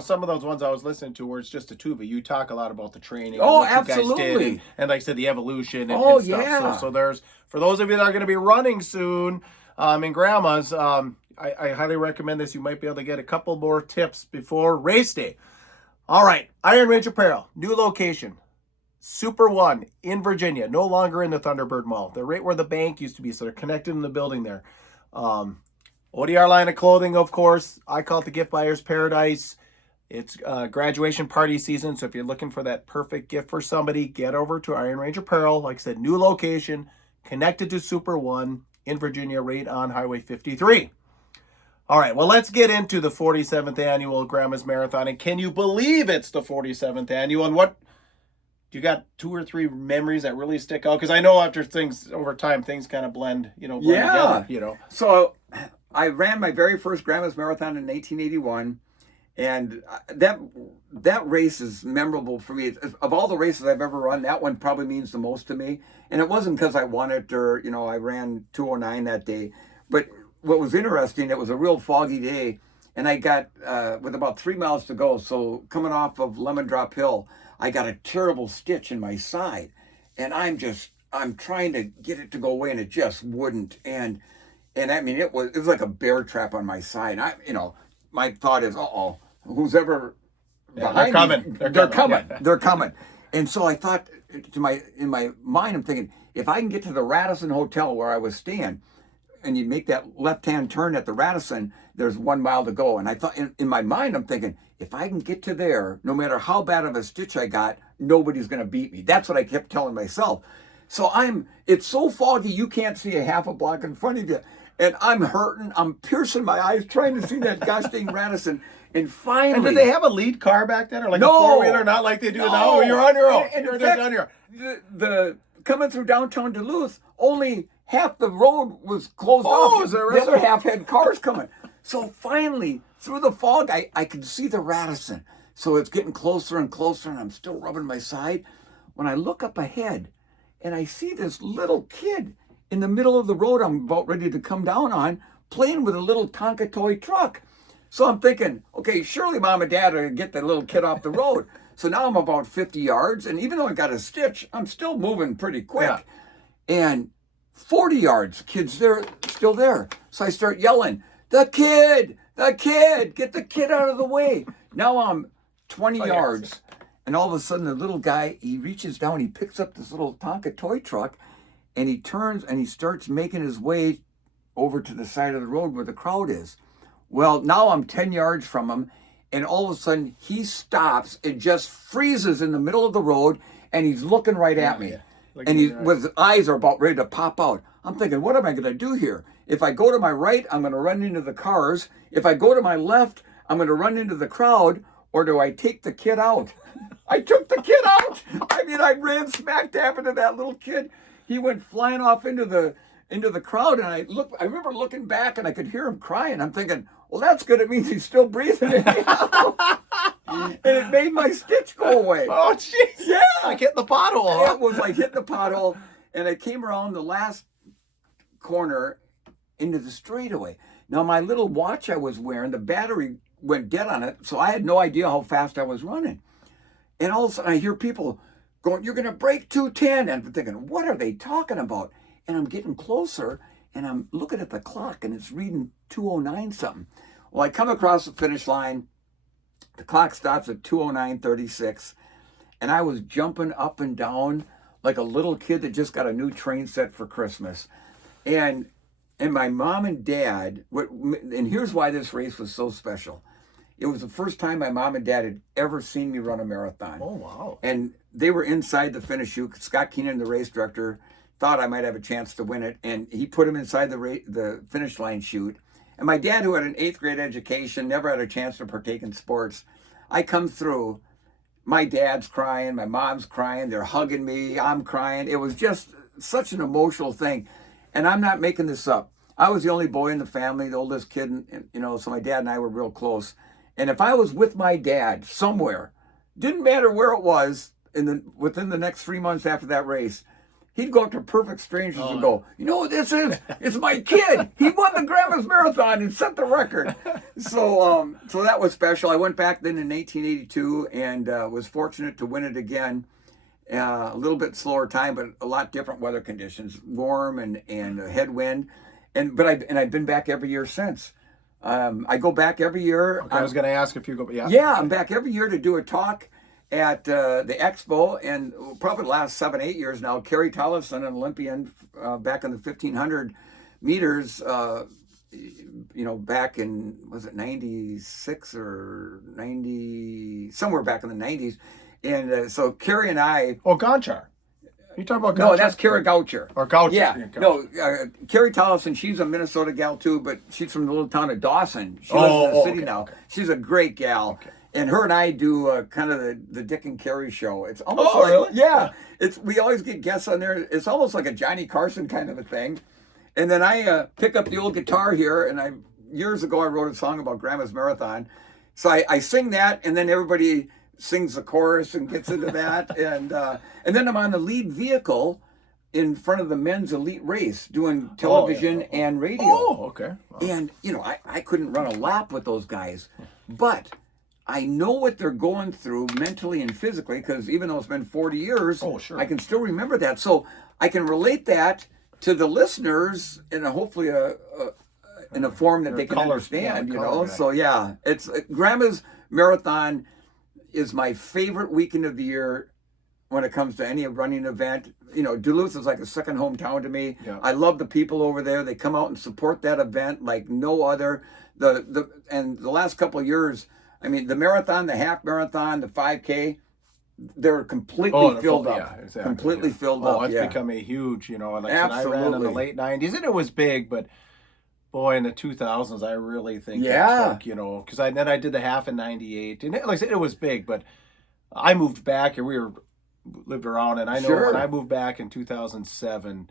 some of those ones I was listening to where it's just a two, but you talk a lot about the training. Oh, and what absolutely. You guys did and like I said, the evolution and stuff. Yeah. So there's, for those of you that are going to be running soon in grandma's, I highly recommend this. You might be able to get a couple more tips before race day. All right, Iron Range Apparel, new location. Super One in Virginia, no longer in the Thunderbird Mall. They're right where the bank used to be, so they're connected in the building there. ODR line of clothing, of course. I call it the gift buyer's paradise. It's graduation party season, so if you're looking for that perfect gift for somebody, get over to Iron Range Apparel. Like I said, new location, connected to Super One in Virginia, right on Highway 53. All right, well, let's get into the 47th annual Grandma's Marathon. And can you believe it's the 47th annual? And what, you got 2 or 3 memories that really stick out? Because I know after things, over time, things kind of blend together, So I ran my very first Grandma's Marathon in 1981. And that race is memorable for me. Of all the races I've ever run, that one probably means the most to me. And it wasn't because I won it or, I ran 2:09 that day. But what was interesting, it was a real foggy day. And I got, with about 3 miles to go, so coming off of Lemon Drop Hill, I got a terrible stitch in my side. And I'm trying to get it to go away, and it just wouldn't. And I mean, it was like a bear trap on my side. My thought is, who's ever behind me? They're coming. Yeah. They're coming. And so I thought in my mind, I'm thinking, if I can get to the Radisson Hotel where I was staying, and you make that left-hand turn at the Radisson, there's 1 mile to go. And I thought, in my mind, I'm thinking, if I can get to there, no matter how bad of a stitch I got, nobody's going to beat me. That's what I kept telling myself. So it's so foggy, you can't see a half a block in front of you. And I'm hurting. I'm piercing my eyes trying to see that gosh dang Radisson. And finally... And did they have a lead car back then? Or like No. a four-wheeler? Not like they do now? You're on your own. And You're in just fact, on your own. the coming through downtown Duluth, only half the road was closed Oh, off. is that The right? other half had cars coming. So finally, through the fog, I could see the Radisson. So it's getting closer and closer, and I'm still rubbing my side. When I look up ahead, and I see this little kid in the middle of the road I'm about ready to come down on, playing with a little Tonka toy truck. So I'm thinking, okay, surely Mom and Dad are going to get the little kid off the road. So now I'm about 50 yards, and even though I got a stitch, I'm still moving pretty quick. Yeah. And 40 yards, kid's still there. So I start yelling, the kid, get the kid out of the way. Now I'm 20 yards, and all of a sudden the little guy, he reaches down, he picks up this little Tonka toy truck, and he turns and he starts making his way over to the side of the road where the crowd is. Well, now I'm 10 yards from him, and all of a sudden he stops and just freezes in the middle of the road, and he's looking right at me. And his eyes are about ready to pop out. I'm thinking, what am I going to do here? If I go to my right, I'm going to run into the cars. If I go to my left, I'm going to run into the crowd, or do I take the kid out? I took the kid out. I mean, I ran smack dab into that little kid. He went flying off into the crowd, and I remember looking back, and I could hear him crying. I'm thinking, well, that's good. It means he's still breathing. And it made my stitch go away. Oh, jeez. Yeah. Like hitting the pothole. Huh? It was like hitting the pothole, and I came around the last corner into the straightaway. Now, my little watch I was wearing, the battery went dead on it, so I had no idea how fast I was running. And all of a sudden, I hear people going, you're going to break 2:10. And I'm thinking, what are they talking about? And I'm getting closer, and I'm looking at the clock, and it's reading 2:09 something. Well, I come across the finish line. The clock stops at 2:09:36, and I was jumping up and down like a little kid that just got a new train set for Christmas. And my mom and dad, and here's why this race was so special. It was the first time my mom and dad had ever seen me run a marathon. Oh, wow. And they were inside the finish chute. Scott Keenan, the race director, thought I might have a chance to win it, and he put him inside the finish line chute. And my dad, who had an 8th grade education, never had a chance to partake in sports. I come through, my dad's crying, my mom's crying, they're hugging me, I'm crying. It was just such an emotional thing. And I'm not making this up. I was the only boy in the family, the oldest kid, and so my dad and I were real close. And if I was with my dad somewhere, didn't matter where it was, within the next 3 months after that race, he'd go up to perfect strangers and go, you know what this is? It's my kid. He won the Grandma's Marathon and set the record. So that was special. I went back then in 1882 and was fortunate to win it again. A little bit slower time, but a lot different weather conditions, warm and a headwind. But I've been back every year since. I go back every year. Okay, I was going to ask if you go, but yeah. Yeah, I'm back every year to do a talk. at the Expo, and probably the last 7-8 years now, Kerry Tollefson, an Olympian back in the 1500 meters, back in, was it 96 or 90, somewhere back in the 90s. And so Kerry and I... Oh, Gonchar. You talking about Gonchar? No, that's Kara Goucher. Or Goucher. Yeah. Goucher. No, Kerry Tollefson, she's a Minnesota gal too, but she's from the little town of Dawson. She lives in the city now. Okay. She's a great gal. Okay. And her and I do kind of the Dick and Kerry show. It's almost really? Yeah. We always get guests on there. It's almost like a Johnny Carson kind of a thing. And then I pick up the old guitar here, and years ago I wrote a song about Grandma's Marathon. So I sing that, and then everybody sings the chorus and gets into that. And then I'm on the lead vehicle in front of the men's elite race doing television and radio. Oh, okay. Wow. And, I couldn't run a lap with those guys. But I know what they're going through mentally and physically, because even though it's been 40 years, I can still remember that. So I can relate that to the listeners in hopefully in a form that they can understand, So yeah, it's Grandma's Marathon is my favorite weekend of the year when it comes to any running event. Duluth is like a second hometown to me. Yeah. I love the people over there. They come out and support that event like no other. And the last couple of years, I mean, the marathon, the half marathon, the 5K, they're completely filled up. Yeah, exactly. Completely filled up. It's become a huge, like I ran in the late 90s, and it was big, but boy, in the 2000s, I really think it took, because then I did the half in 98, and like I said, it was big, but I moved back, and lived around, and I know when I moved back in 2007,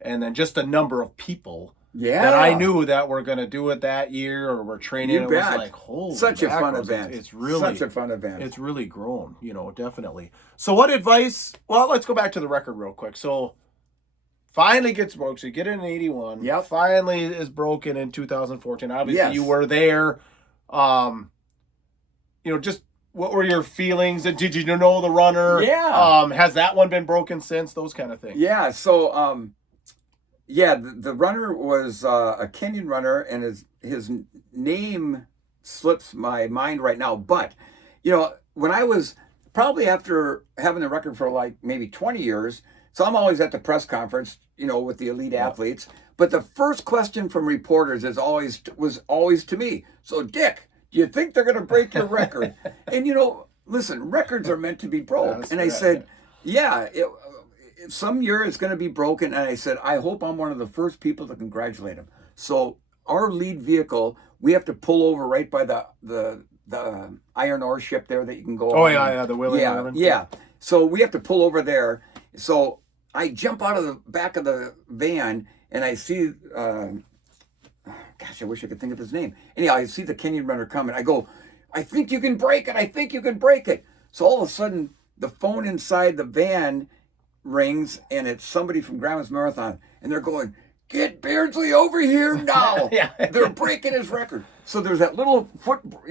and then just the number of people that I knew that were going to do it that year or were training. It was like, holy such a fun macros. event. It's really such a fun event. It's really grown, definitely. So what advice? Well, let's go back to the record real quick. So finally gets broke. So you get it in 81. Yep. Finally is broken in 2014. Obviously you were there. Just what were your feelings? Did you know the runner? Yeah. Has that one been broken since? Those kind of things. Yeah. So the runner was a Kenyan runner, and his name slips my mind right now. But, when I was probably after having the record for like maybe 20 years, so I'm always at the press conference, with the elite athletes. But the first question from reporters was always to me. So, Dick, do you think they're going to break your record? And, listen, records are meant to be broke. And I said, some year it's going to be broken. And I said, I hope I'm one of the first people to congratulate him. So our lead vehicle, we have to pull over right by the iron ore ship there that you can go on. The Willie Irvin. Yeah. So we have to pull over there. So I jump out of the back of the van, and I see, gosh, I wish I could think of his name. Anyhow, I see the Kenyan runner coming. I go, I think you can break it. I think you can break it. So all of a sudden, the phone inside the van rings, and it's somebody from Grandma's Marathon, and they're going, get Beardsley over here now. They're breaking his record. So there's that little foot, lift.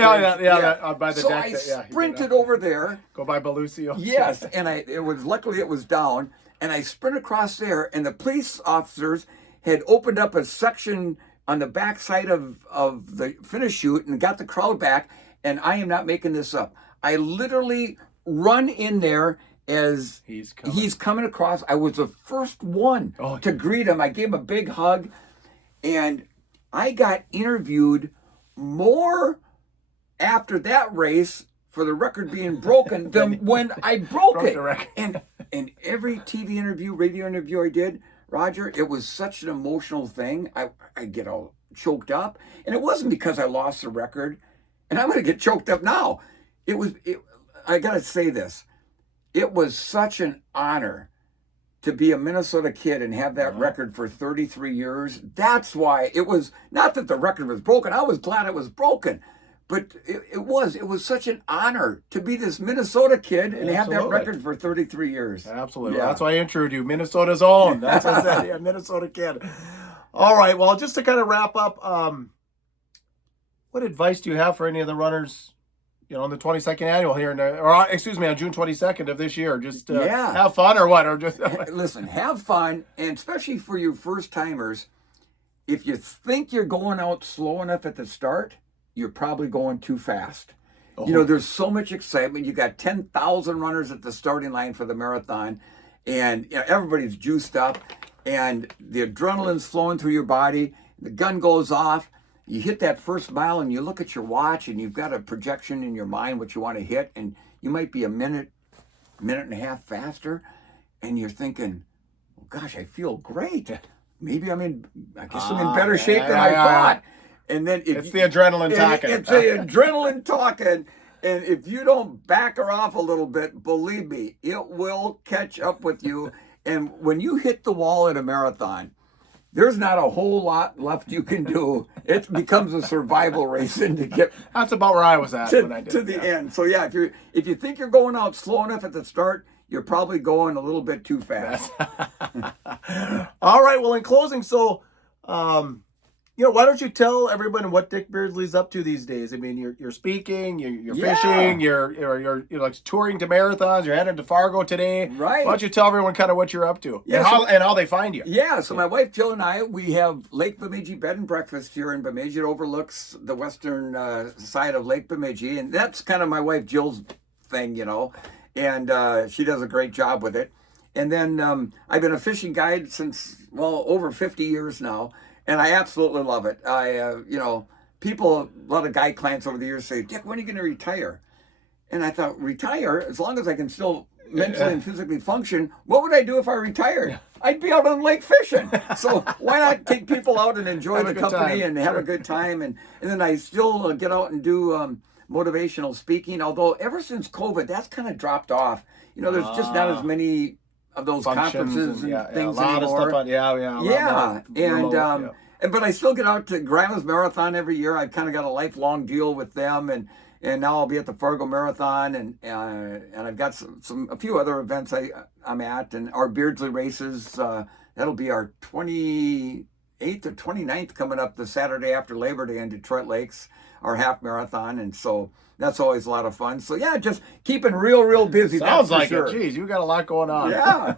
By the so deck. I sprinted over there. Go by Belusio. Yes, and luckily it was down, and I sprint across there, and the police officers had opened up a section on the backside of the finish chute and got the crowd back, and I am not making this up. I literally run in there as he's coming across. I was the first one to greet him. I gave him a big hug, and I got interviewed more after that race for the record being broken than when I broke it. And every TV interview, radio interview I did, Roger, it was such an emotional thing. I get all choked up, and it wasn't because I lost the record, and I'm going to get choked up now. I got to say this. It was such an honor to be a Minnesota kid and have that record for 33 years. That's why it was not that the record was broken. I was glad it was broken, but it was such an honor to be this Minnesota kid and have that record for 33 years. Absolutely. Yeah. That's why I introduced you, Minnesota's own. That's what I said. Minnesota kid. All right. Well, just to kind of wrap up, what advice do you have for any of the runners, on the 22nd annual here, on June 22nd of this year? Just have fun or what? Or just listen, have fun, and especially for you first timers, if you think you're going out slow enough at the start, you're probably going too fast. You know, there's so much excitement. You got 10,000 runners at the starting line for the marathon, and you know, everybody's juiced up, and the adrenaline's flowing through your body. The gun goes off. You hit that first mile, and you look at your watch, and you've got a projection in your mind what you want to hit, and you might be a minute and a half faster, and you're thinking, oh, gosh, I feel great. Maybe I guess I'm in better shape than I thought. And then it's the adrenaline talking. It's the adrenaline talking. And if you don't back her off a little bit, believe me, it will catch up with you. And when you hit the wall at a marathon, there's not a whole lot left you can do. It becomes a survival race, and to get that's about where I was at when I did to the end. So yeah, if you think you're going out slow enough at the start, you're probably going a little bit too fast. All right. Well, in closing, so why don't you tell everyone what Dick Beardsley's up to these days? I mean, you're speaking, you're fishing, you're like touring to marathons. You're heading to Fargo today. Right. Why don't you tell everyone kind of what you're up to and how they find you? Yeah. So my wife Jill and I, we have Lake Bemidji Bed and Breakfast here in Bemidji. It overlooks the western side of Lake Bemidji, and that's kind of my wife Jill's thing, and she does a great job with it. And then I've been a fishing guide since over 50 years now. And I absolutely love it. A lot of guy clients over the years say, Dick, when are you going to retire? And I thought, retire? As long as I can still mentally and physically function, what would I do if I retired? I'd be out on the lake fishing. So why not take people out and enjoy the company and have a good time? And then I still get out and do motivational speaking. Although ever since COVID, that's kind of dropped off. There's just not as many of those conferences and things a lot anymore. Of stuff But I still get out to Grandma's Marathon every year. I've kind of got a lifelong deal with them, and now I'll be at the Fargo Marathon, and I've got a few other events I'm at, and our Beardsley races. That'll be our 28th or 29th coming up the Saturday after Labor Day in Detroit Lakes, our half marathon, and so that's always a lot of fun. So yeah, just keeping real busy. Sounds like it. Geez, you got a lot going on. Yeah.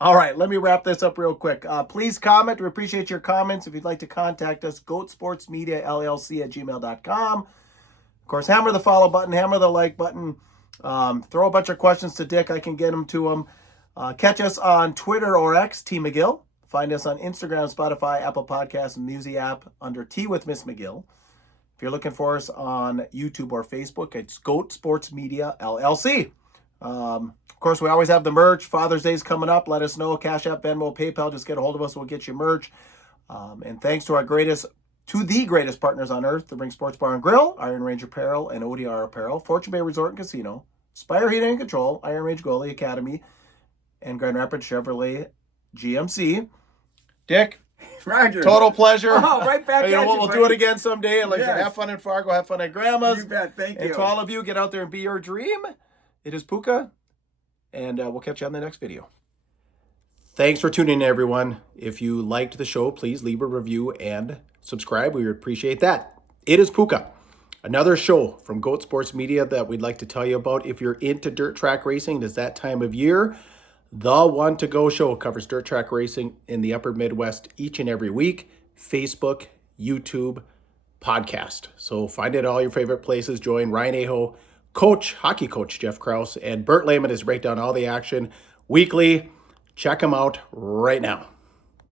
All right, let me wrap this up real quick. Please comment. We appreciate your comments. If you'd like to contact us, Goatsportsmediallc at gmail.com. Of course, hammer the follow button, hammer the like button. Throw a bunch of questions to Dick. I can get them to him. Catch us on Twitter or X, T McGill. Find us on Instagram, Spotify, Apple Podcasts, and Musi app under Tea with Ms McGill. If you're looking for us on YouTube or Facebook, it's Goat Sports Media LLC. Of course, we always have the merch. Father's Day's coming up. Let us know. Cash App, Venmo, PayPal. Just get a hold of us. We'll get you merch. And thanks to the greatest partners on earth, the Ring Sports Bar and Grill, Iron Range Apparel, and ODR Apparel, Fortune Bay Resort and Casino, Spire Heating and Control, Iron Range Goalie Academy, and Grand Rapids Chevrolet GMC. Dick. Roger. Total pleasure. Oh, right back at you, we'll do it again someday. And have fun in Fargo, have fun at Grandma's. You bet. Thank you. And to all of you, get out there and be your dream. It is Puka, and we'll catch you on the next video. Thanks for tuning in, everyone. If you liked the show, please leave a review and subscribe. We would appreciate that. It is Puka, another show from Goat Sports Media that we'd like to tell you about. If you're into dirt track racing, it is that time of year. The One to Go Show covers dirt track racing in the upper Midwest each and every week. Facebook, YouTube, podcast. So find it at all your favorite places. Join Ryan Aho, hockey coach Jeff Krause, and Bert Lehman as break down all the action weekly. Check them out right now.